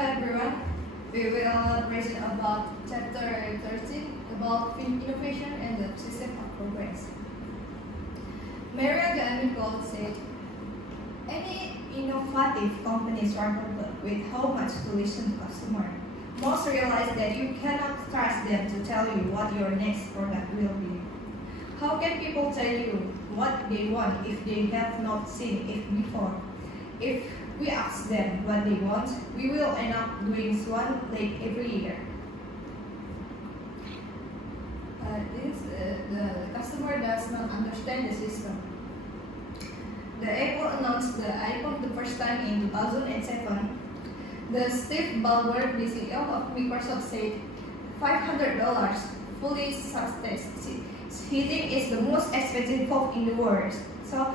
everyone. We will present about chapter 13 about innovation and the system of progress. Maria Amico said, any innovative company struggle with how much to listen to customer. Most realize that you cannot trust them to tell you what your next product will be. How can people tell you what they want if they have not seen it before? If we ask them what they want, we will end up doing one like every year. The customer does not understand the system. The Apple announced the iPhone the first time in 2007. The Steve Ballmer, the CEO of Microsoft, said $500 fully subsidized. He thinks it's the most expensive phone in the world. So,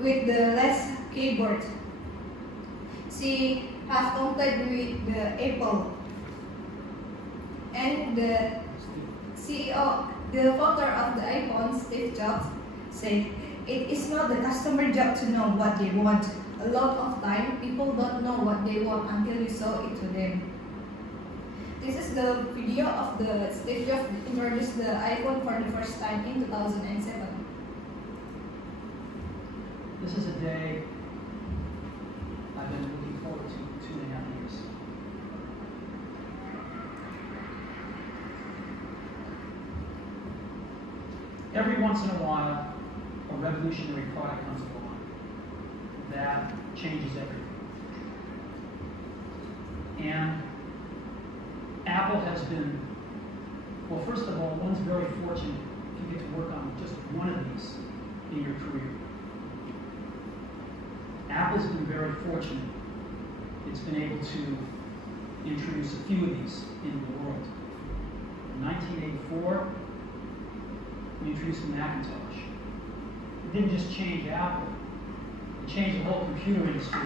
with the less keyboard, she has compared with the Apple. And the CEO, the founder of the iPhone, Steve Jobs, said, it is not the customer job to know what they want. A lot of time, people don't know what they want until you show it to them. This is the video of the Steve Jobs introduced the iPhone for the first time in 2007. This is a day I've been looking forward to 2.5 years. Every once in a while, a revolutionary product comes along that changes everything. And Apple has been, well, first of all, one's very fortunate if you get to work on just one of these in your career. Apple's been very fortunate. It's been able to introduce a few of these in the world. In 1984, we introduced the Macintosh. It didn't just change Apple, it changed the whole computer industry.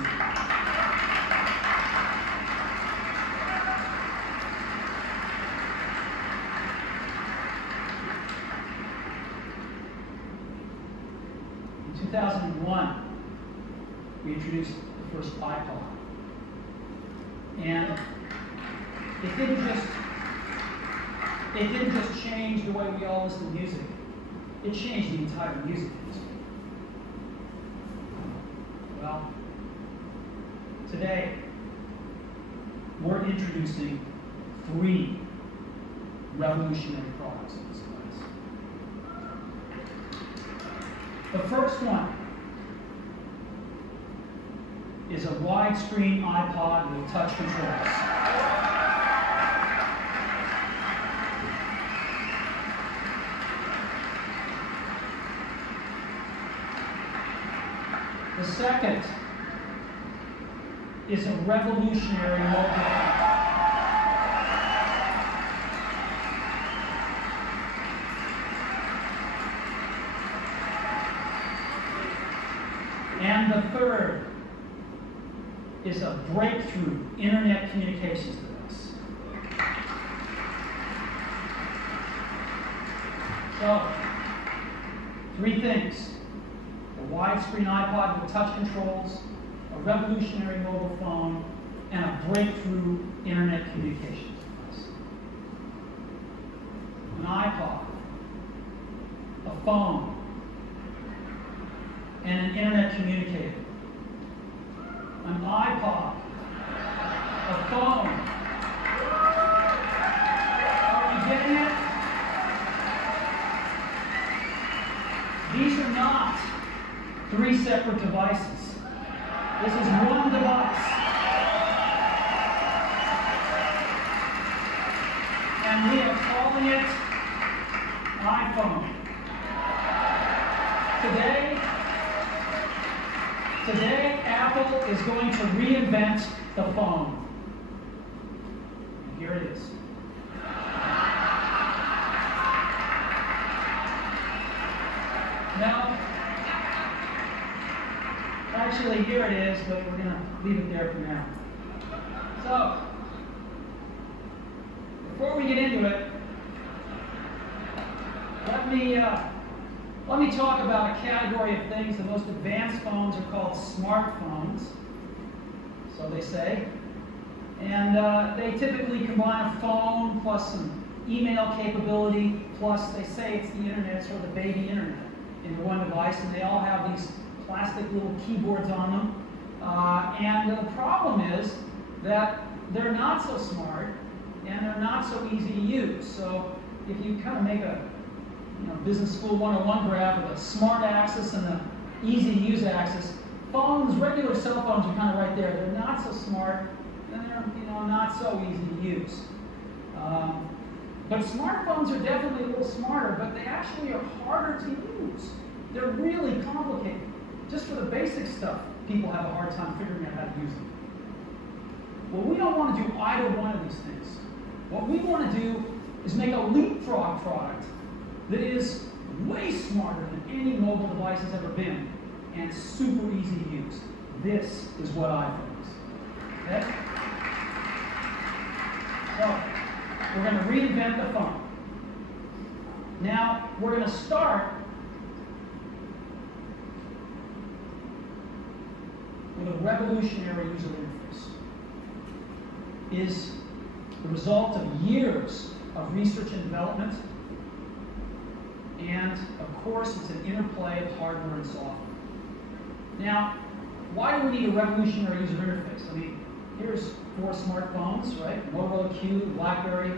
In 2001, we introduced the first iPod. And it didn't just change the way we all listen to music. It changed the entire music industry. Well, today, we're introducing 3 revolutionary products in this place. The first one is a widescreen iPod with touch controls. The second is a revolutionary mobile phone. And the third is a breakthrough internet communications device. So, 3 things. A widescreen iPod with touch controls, a revolutionary mobile phone, and a breakthrough internet communications device. An iPod, a phone, and an internet communicator. An iPod, a phone. Are you getting it? These are not 3 separate devices. This is one device. And we are calling it iPhone. Today, Apple is going to reinvent the phone. And here it is. Now, actually, here it is, but we're going to leave it there for now. So, before we get into it, let me talk about a category of things. The most advanced phones are called smartphones, so they say. And they typically combine a phone plus some email capability, plus they say it's the internet, sort of the baby internet, in one device, and they all have these plastic little keyboards on them. And the problem is that they're not so smart and they're not so easy to use. So if you kind of make a business school 101 graph with a smart axis and the easy to use axis, phones, regular cell phones are kind of right there. They're not so smart and they're not so easy to use. But smartphones are definitely a little smarter, but they actually are harder to use. They're really complicated. Just for the basic stuff, people have a hard time figuring out how to use them. Well, we don't want to do either one of these things. What we want to do is make a leapfrog product that is way smarter than any mobile device has ever been and super easy to use. This is what iPhone is. Okay? So, we're going to reinvent the phone. Now, we're going to start with a revolutionary user interface. It is the result of years of research and development, and of course it's an interplay of hardware and software. Now, why do we need a revolutionary user interface? I mean, here's 4 smartphones, right? Motorola Q, BlackBerry,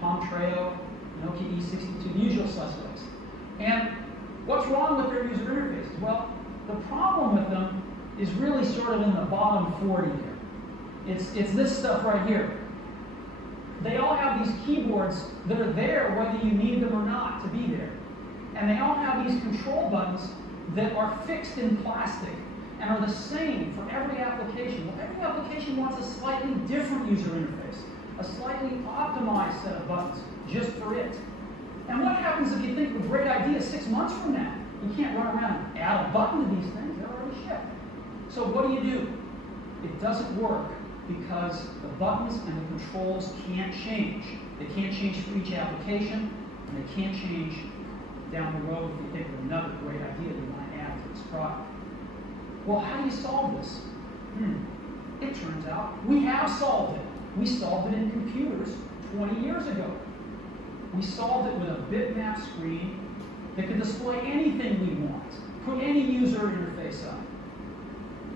Palm Treo, Nokia E62, the usual suspects. And what's wrong with their user interfaces? Well, the problem with them is really sort of in the bottom 40 there. It's this stuff right here. They all have these keyboards that are there whether you need them or not to be there. And they all have these control buttons that are fixed in plastic and are the same for every application. Well, every application wants a slightly different user interface, a slightly optimized set of buttons just for it. And what happens if you think of a great idea 6 months from now? You can't run around and add a button to these things, they're already shipped. So what do? It doesn't work because the buttons and the controls can't change. They can't change for each application, and they can't change down the road if you think of another great idea you want to add to this product. Well, how do you solve this? It turns out we have solved it. We solved it in computers 20 years ago. We solved it with a bitmap screen that could display anything we want, put any user interface up,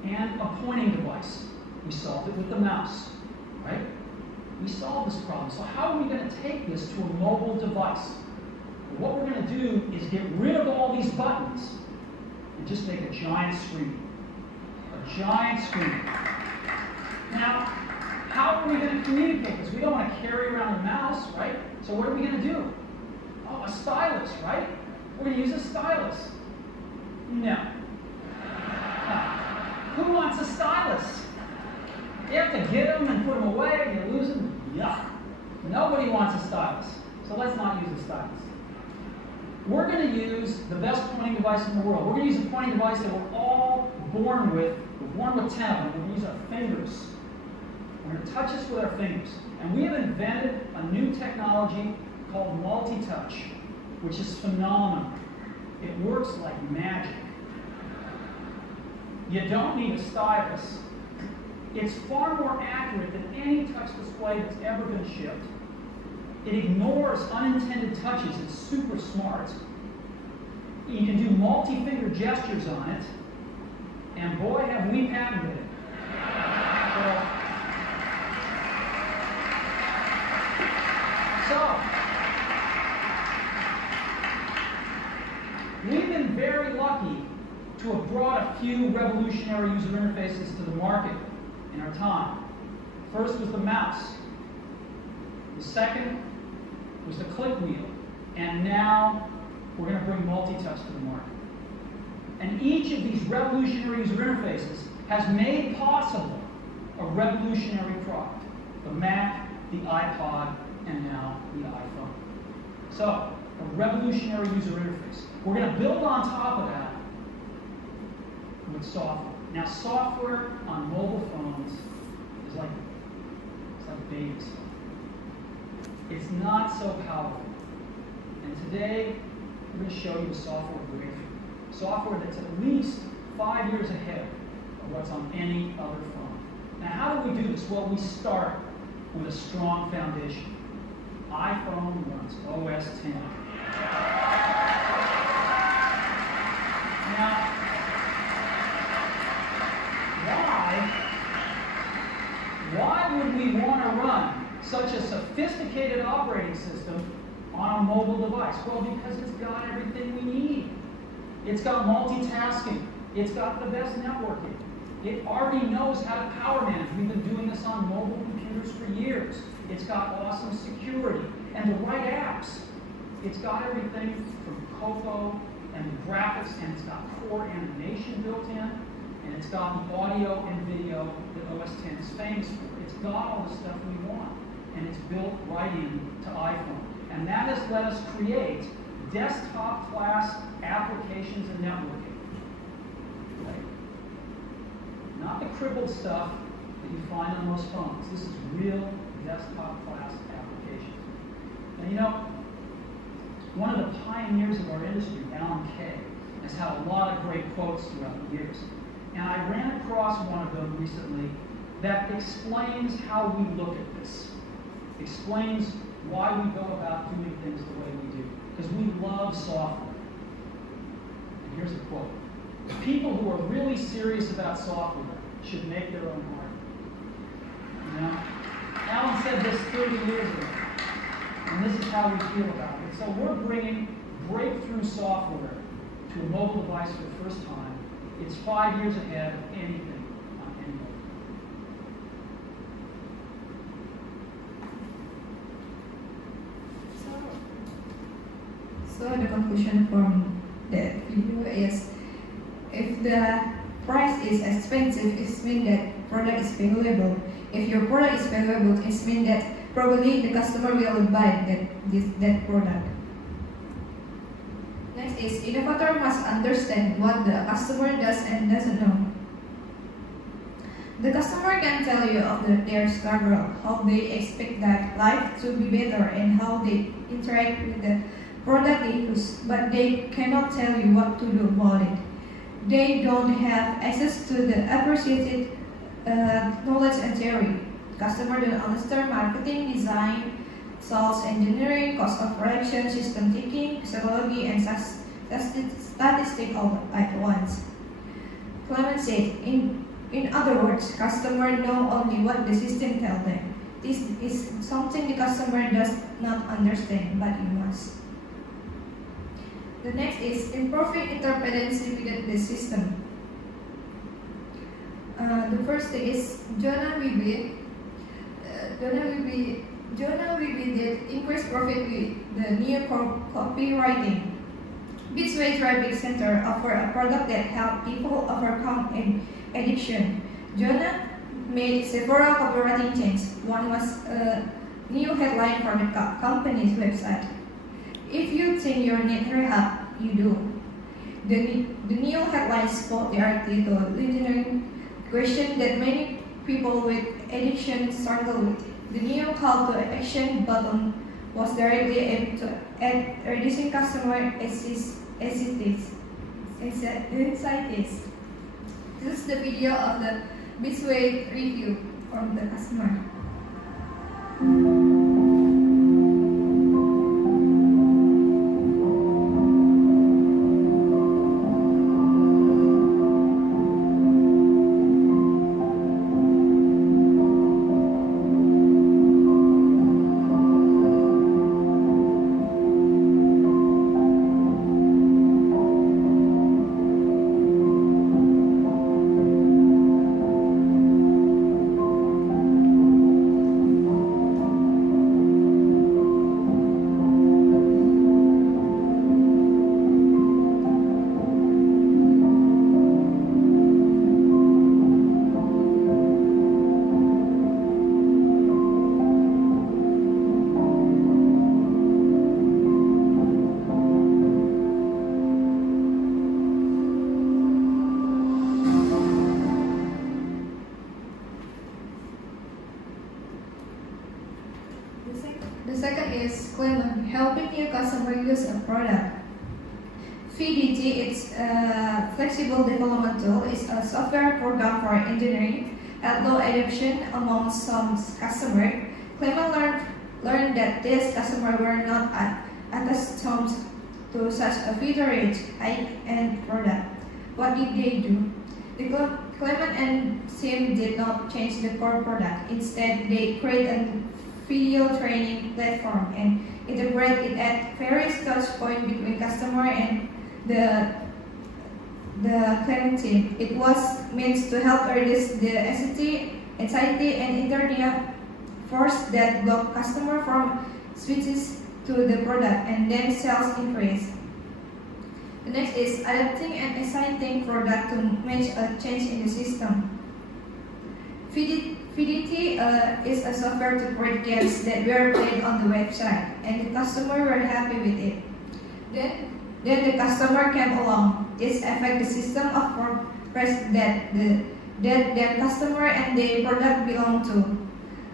and a pointing device. We solved it with the mouse, right? We solved this problem. So how are we going to take this to a mobile device? Well, what we're going to do is get rid of all these buttons and just make a giant screen. A giant screen. Now, how are we going to communicate this? We don't want to carry around a mouse, right? So what are we going to do? Oh, a stylus, right? We're going to use a stylus. No. Who wants a stylus? You have to get them and put them away and you lose them. Yuck. Nobody wants a stylus. So let's not use a stylus. We're going to use the best pointing device in the world. We're going to use a pointing device that we're all born with. We're born with 10 of them. We're going to use our fingers. We're going to touch this with our fingers. And we have invented a new technology called multi-touch, which is phenomenal. It works like magic. You don't need a stylus. It's far more accurate than any touch display that's ever been shipped. It ignores unintended touches. It's super smart. You can do multi-finger gestures on it. And boy, have we patented it. So, we've been very lucky to have brought a few revolutionary user interfaces to the market in our time. First was the mouse. The second was the click wheel. And now we're going to bring multi-touch to the market. And each of these revolutionary user interfaces has made possible a revolutionary product. The Mac, the iPod, and now the iPhone. So, a revolutionary user interface. We're going to build on top of that with software. Now, software on mobile phones is like baby stuff. It's not so powerful. And today, we're going to show you a software breakthrough. Software that's at least 5 years ahead of what's on any other phone. Now, how do we do this? Well, we start with a strong foundation. iPhone runs OS 10. Now, why would we want to run such a sophisticated operating system on a mobile device? Well, because it's got everything we need. It's got multitasking. It's got the best networking. It already knows how to power manage. We've been doing this on mobile computers for years. It's got awesome security and the right apps. It's got everything from Coffe and the graphics, and it's got core animation built in, and it's got the audio and video that OS X is famous for. It's got all the stuff we want, and it's built right into iPhone. And that has let us create desktop-class applications and networking. Right? Not the crippled stuff that you find on most phones. This is real desktop-class applications. And you know, one of the pioneers of our industry, Kale, has had a lot of great quotes throughout the years. And I ran across one of them recently that explains how we look at this. Explains why we go about doing things the way we do. Because we love software. And here's a quote. People who are really serious about software should make their own hardware. You know? Alan said this 30 years ago. And this is how we feel about it. So we're bringing breakthrough software to a mobile device for the first time. It's 5 years ahead of anything on any mobile. So the conclusion from the video is, if the price is expensive, it means that product is valuable. If your product is valuable, it means that probably the customer will buy that product. Next is, innovator must understand what the customer does and doesn't know. The customer can tell you of their struggle, how they expect that life to be better, and how they interact with the product they use, but they cannot tell you what to do about it. They don't have access to the appreciated knowledge and theory. Customer don't understand marketing, design, sales engineering, cost of production, system thinking, psychology, and statistics all at once. Clement said, in other words, customer know only what the system tells them. This is something the customer does not understand, but you must. The next is improving interdependency with the system. The first thing is Jonah Wiebe did increase profit with the new copywriting. Beachway Traffic Center offer a product that help people overcome addiction. Jonah made several copywriting changes. One was a new headline for the company's website. If you think you need rehab, you do. The new headline spot the article, legendary question that many people with addiction struggle with. The new call to action button was directly aimed at reducing customer anxieties. This is the video of the Beachway review from the customer. The second is Clement, helping new customer use a product. VDT, it's a flexible development tool. It's a software program for engineering, had low adoption among some customers. Claimant learned that these customers were not accustomed to such a feature-rich, high-end product. What did they do? The Claimant and Sim did not change the core product. Instead, they created a video training platform and integrated it at various touch points between customer and the Claimant team. It was meant to help reduce the anxiety and internal force that block customer from switches to the product and then sales increase. The next is adapting and assigning product to match a change in the system. VDT is a software to create games that were played on the website, and the customer were happy with it. Then the customer came along. This affect the system of progress that the customer and the product belong to.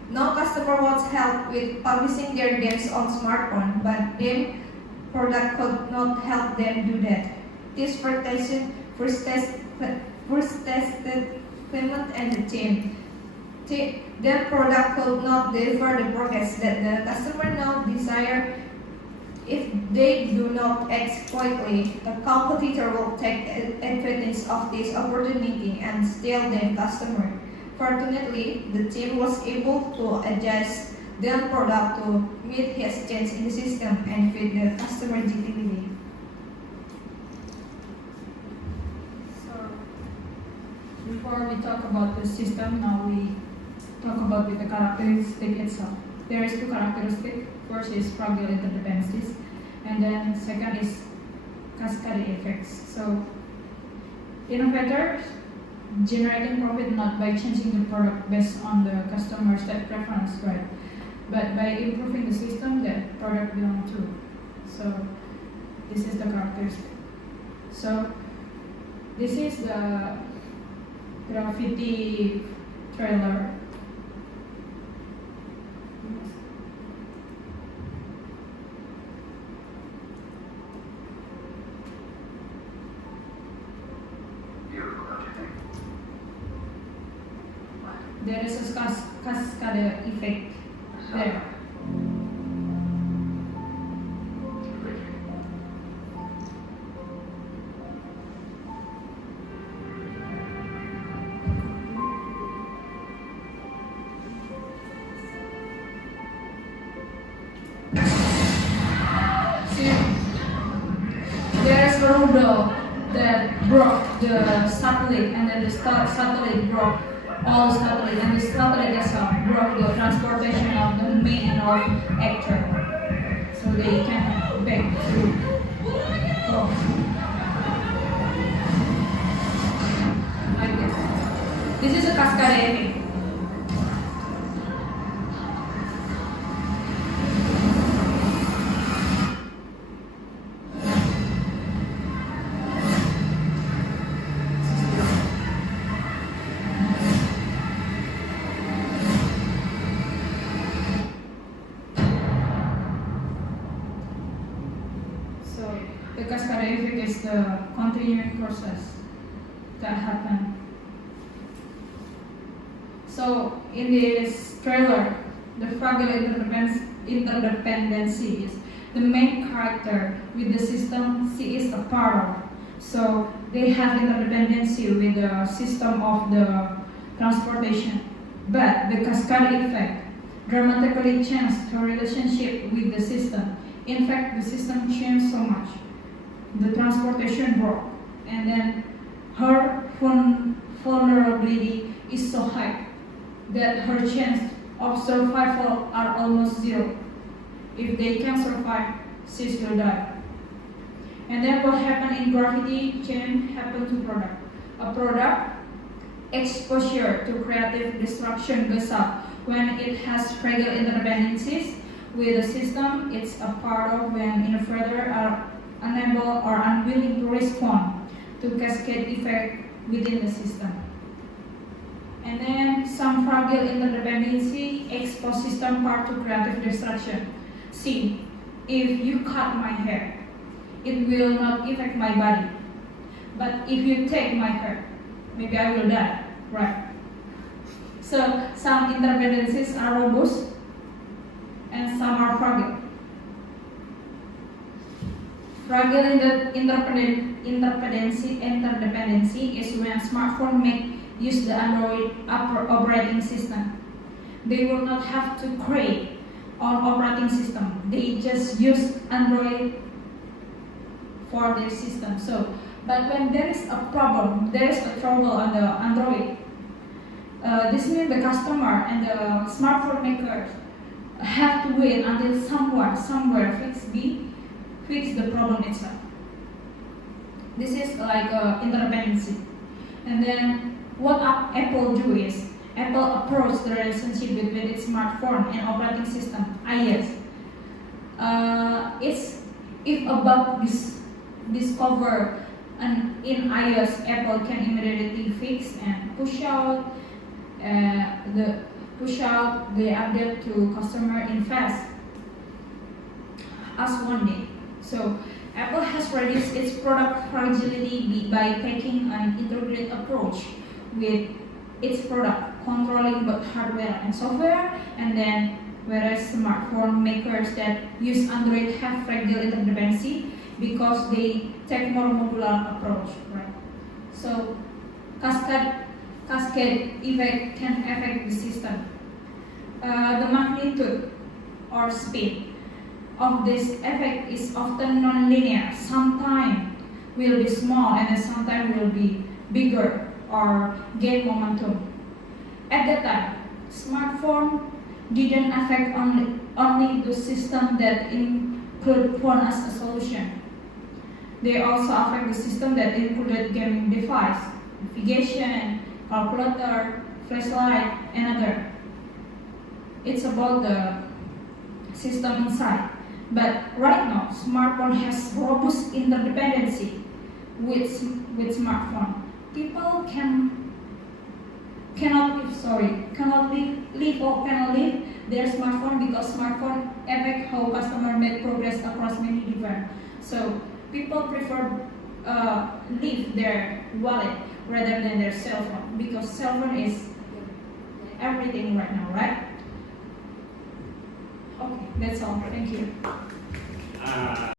No customer wants help with publishing their games on smartphone, but their product could not help them do that. This frustration frustrated Claimant and the team. Their product could not deliver the progress that the customer now desire. If they do not act quickly, a competitor will take advantage of this opportunity and steal their customer. Fortunately, the team was able to adjust their product to meet his change in the system and fit the customer GTV. So, before we talk about the system, now we talk about the characteristic itself. There is two characteristics. First is fragile interdependencies, and then second is cascade effects. So, innovators generating profit not by changing the product based on the customer's preference, right? But by improving the system that product belongs to. So this is the characteristic. So this is the graffiti trailer. There is a cascade effect there. See, there is a rudal that broke the satellite, and then the satellite broke all the satellite, and the satellite itself broke the transportation of the main and all actor. So they came back to home. Like this. This is a cascade effect. The cascade effect is the continuing process that happens. So in this trailer, the fragile interdependency is the main character with the system she is a part of. So they have interdependency with the system of the transportation. But the cascade effect dramatically changed her relationship with the system. In fact, the system changed so much. The transportation broke, and then her vulnerability is so high that her chance of survival are almost zero. If they can survive, she will die. And then what happened in graffiti chain happened to product. A product exposure to creative destruction goes up when it has fragile interdependencies with the system it's a part of, when innovators are unable or unwilling to respond to cascade effect within the system. And then some fragile interdependency expose system part to creative destruction. See, if you cut my hair, it will not affect my body. But if you take my hair, maybe I will die, right? So some interdependencies are robust fragile. Fragile interdependency is when smartphone make use the Android operating system. They will not have to create an operating system. They just use Android for their system. So, but when there is a problem, there is a trouble on the Android. This means the customer and the smartphone maker have to wait until someone somewhere fix the problem itself. This is like interdependency. And then what Apple do is Apple approach the relationship between its smartphone and operating system iOS. If a bug discovered in iOS, Apple can immediately fix and push out the update to customer in fast as one day. So Apple has reduced its product fragility by taking an integrated approach with its product, controlling both hardware and software, and then whereas smartphone makers that use Android have fragile interdependency because they take more modular approach, right? So cascade effect can affect the system. The magnitude or speed of this effect is often non-linear. Sometimes will be small and then sometimes will be bigger or gain momentum. At that time, smartphone didn't affect only the system that include phone as a solution. They also affect the system that included gaming device, navigation, calculator, flashlight, and other. It's about the system inside. But right now, smartphone has robust interdependency with smartphone. People cannot leave their smartphone because smartphone affect how customer make progress across many devices. So people prefer leave their wallet rather than their cell phone because cell phone is everything right now, right? Okay, that's all. Thank you.